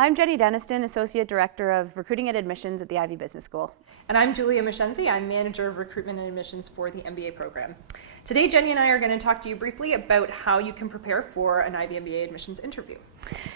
I'm Jenny Deniston, Associate Director of Recruiting and Admissions at the Ivey Business School. And I'm Julia Machenzie. I'm Manager of Recruitment and Admissions for the MBA program. Today, Jenny and I are going to talk to you briefly about how you can prepare for an Ivey MBA admissions interview.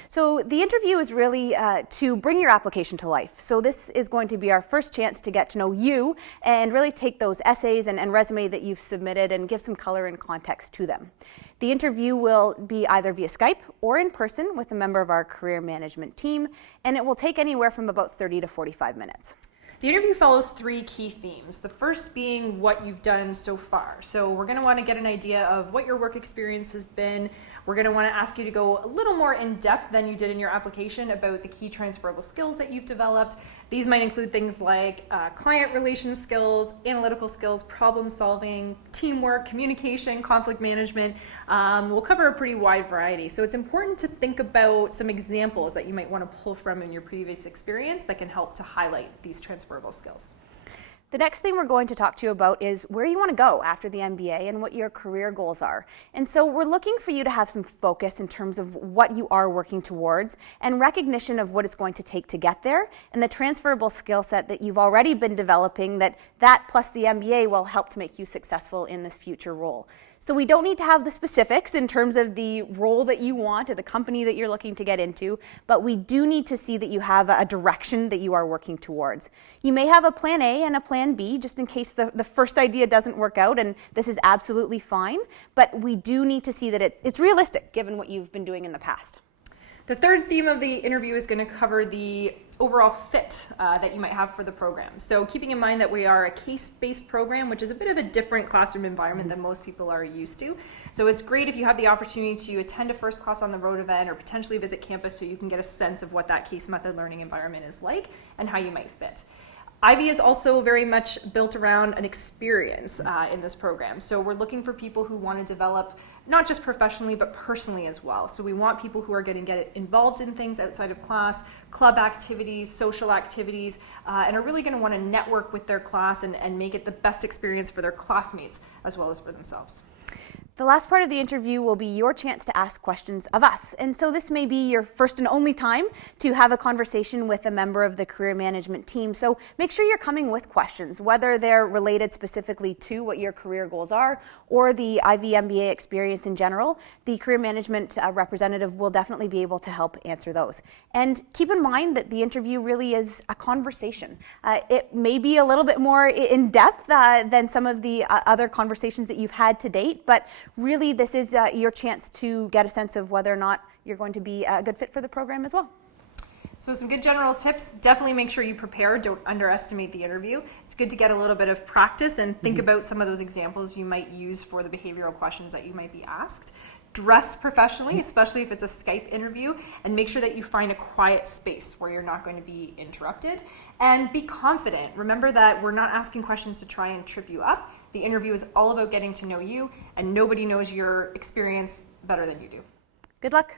So the interview is really to bring your application to life. So this is going to be our first chance to get to know you and really take those essays and resume that you've submitted and give some color and context to them. The interview will be either via Skype or in person with a member of our career management team, and it will take anywhere from about 30 to 45 minutes. The interview follows three key themes. The first being what you've done so far. So we're going to want to get an idea of what your work experience has been. We're going to want to ask you to go a little more in depth than you did in your application about the key transferable skills that you've developed. These might include things like client relations skills, analytical skills, problem solving, teamwork, communication, conflict management. We'll cover a pretty wide variety. So it's important to think about some examples that you might want to pull from in your previous experience that can help to highlight these transferable skills. The next thing we're going to talk to you about is where you want to go after the MBA and what your career goals are. And so we're looking for you to have some focus in terms of what you are working towards and recognition of what it's going to take to get there and the transferable skill set that you've already been developing that plus the MBA will help to make you successful in this future role. So we don't need to have the specifics in terms of the role that you want or the company that you're looking to get into, but we do need to see that you have a direction that you are working towards. You may have a plan A and a plan B just in case the first idea doesn't work out, and this is absolutely fine, but we do need to see that it's realistic given what you've been doing in the past. The third theme of the interview is going to cover the overall fit that you might have for the program. So keeping in mind that we are a case-based program, which is a bit of a different classroom environment than most people are used to. So it's great if you have the opportunity to attend a first class on the road event or potentially visit campus so you can get a sense of what that case method learning environment is like and how you might fit. Ivey is also very much built around an experience in this program. So we're looking for people who want to develop not just professionally, but personally as well. So we want people who are going to get involved in things outside of class, club activities, social activities, and are really going to want to network with their class and make it the best experience for their classmates as well as for themselves. The last part of the interview will be your chance to ask questions of us. And so this may be your first and only time to have a conversation with a member of the career management team. So make sure you're coming with questions, whether they're related specifically to what your career goals are or the Ivey MBA experience in general. The career management representative will definitely be able to help answer those. And keep in mind that the interview really is a conversation. It may be a little bit more in depth than some of the other conversations that you've had to date, but really, this is your chance to get a sense of whether or not you're going to be a good fit for the program as well. So some good general tips. Definitely make sure you prepare. Don't underestimate the interview. It's good to get a little bit of practice and think about some of those examples you might use for the behavioral questions that you might be asked. Dress professionally, especially if it's a Skype interview, and make sure that you find a quiet space where you're not going to be interrupted. And be confident. Remember that we're not asking questions to try and trip you up. The interview is all about getting to know you, and nobody knows your experience better than you do. Good luck.